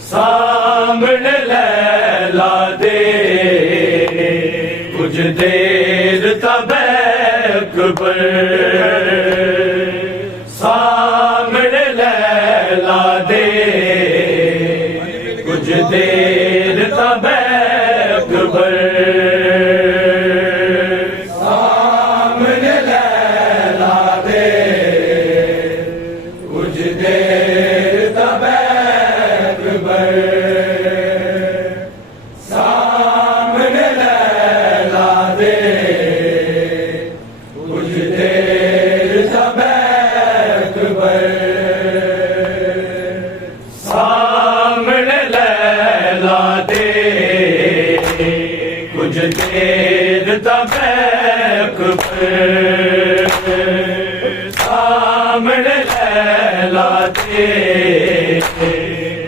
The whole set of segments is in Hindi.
सामने लैला दे कुछ देर तब अकबर, सामने लैला दे कुछ देर तब अकबर, सामने लैला दे कुछ देर तब अकबर, सामने लैला दे कुछ देर तब अकबर, सामने लैला दे कुछ देर तब अकबर, सामने लैला दे कुछ देर तब अकबर, सामने लैला दे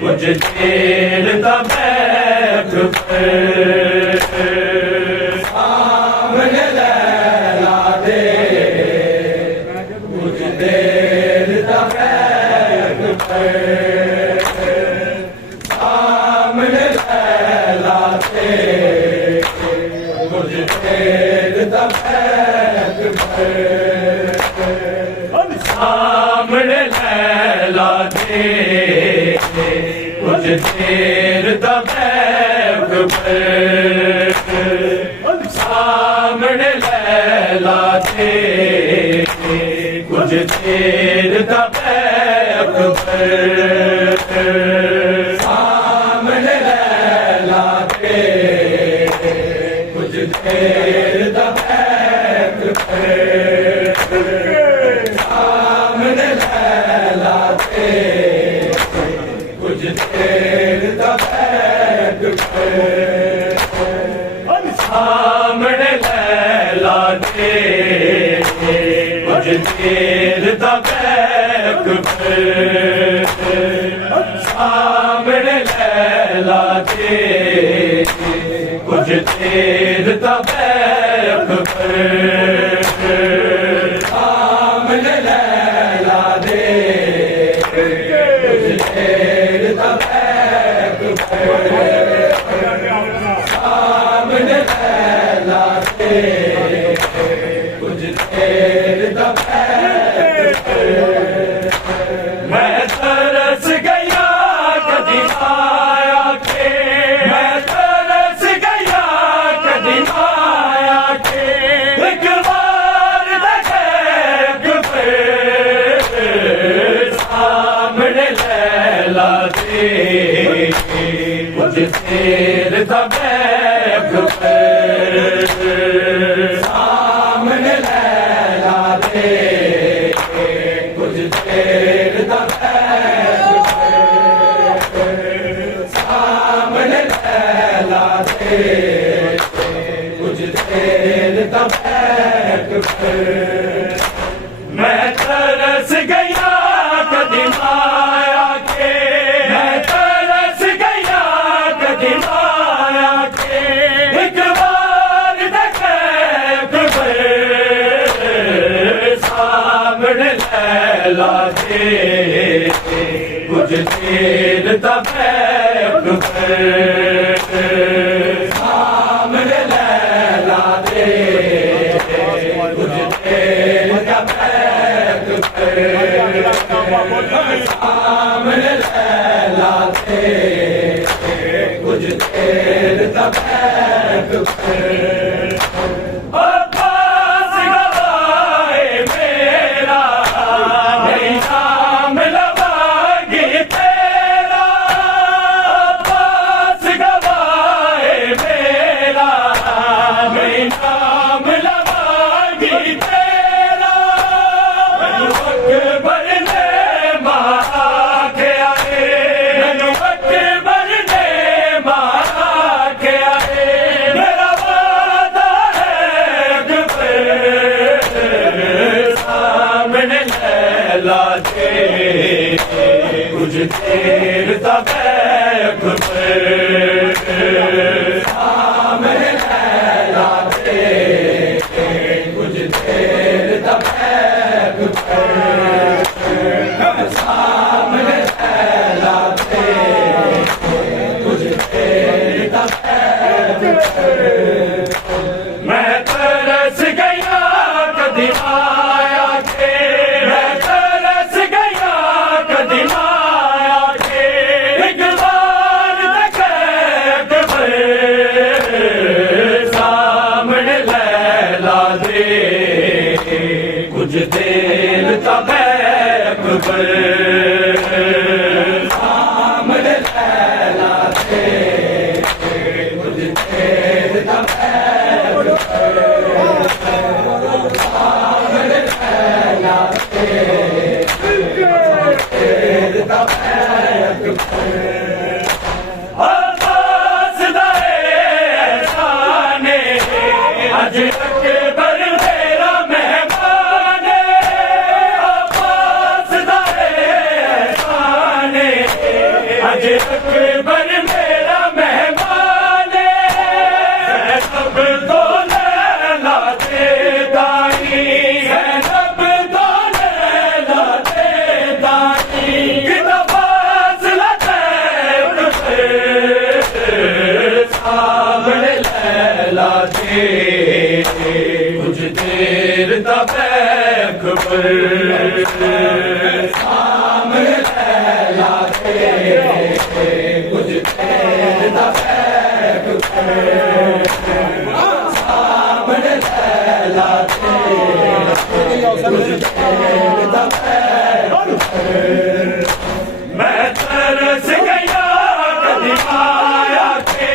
कुछ देर तब अकबर, सामने लैला दे कुछ देर तब अकबर, सामने लैला दे कुछ देर तब अकबर, सामने लैला दे कुछ देर तब अकबर, सामने लैला दे कुछ देर तब अकबर, सामने लैला दे कुछ देर तब अकबर, सामने लैला दे कुछ देर तब अकबर, सामने लैला दे कुछ देर तब अकबर, सामने लैला दे कुछ देर तब अकबर, सामने लैला दे कुछ देर तब अकबर, मैं तरस गया कदी माया के, मैं तरस गया कदी माया के, एक बार देखे अकबर, सामने लैला दे कुछ देर तब अकबर, सामने लैला दे कुछ देर तब अकबर, सामने लैला दे कुछ देर तब अकबर, मैं तरस गया कदी माया के, मैं तरस गया कदी माया के, एक बार देखे अकबर, सामने लैला दे कुछ देर तब अकबर, सामने लैला दे कुछ देर तब अकबर, सामने लैला दे कुछ देर तब अकबर, अब्बास गवाए मेरा नहीं नाम लवागी तेरा, अब्बास गवाए मेरा नहीं नाम लवागी तेरा, अकबर ने मारा के आए, अकबर ने मारा के आए, मेरा वादा है अकबर, सामने लैला दे कुछ देर तब अकबर, सामने मैं तरस गया कदी माया के मैं तरस गया कदी माया के एक बार तक सामने लैला दे कुछ देर तक अकबर सामने लैला दे कुछ देर तक अज अकबर मेरा मेहमान अब्बास दा एहसान अज अकबर मेरा मेहमान सब तो लैला दे दाई सब तो लैला दे दाई किदा फासला तय सामने लैला दे कुछ देर तक अकबर सामने लैला दे कुछ देर तक अकबर सामने लैला दे कुछ देर तक अकबर मैं तरस गया कदी माया के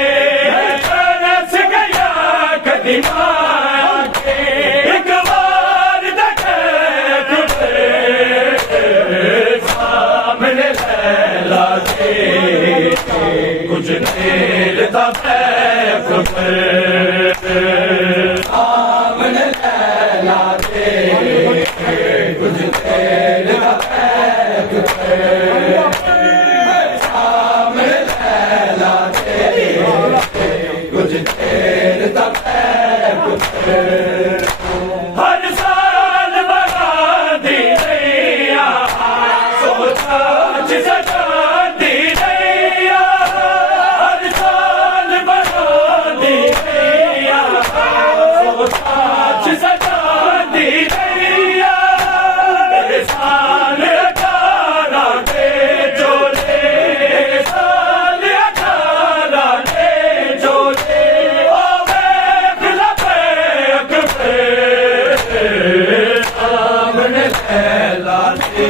मैं तरस गया कदी माया के एक बार तक सामने लैला दे कुछ देर तक अकबर सामने लैला दे कुछ देर तक अकबर सामने लैला दे कुछ देर तक हर साल बना दी रैया सोचा सजा दी रैया हर साल बना दी रैया सोचा सजा दी रैया साल 18 के चोले साल 18 के चोले ओ वेख लबे अकबर सामने लैला दे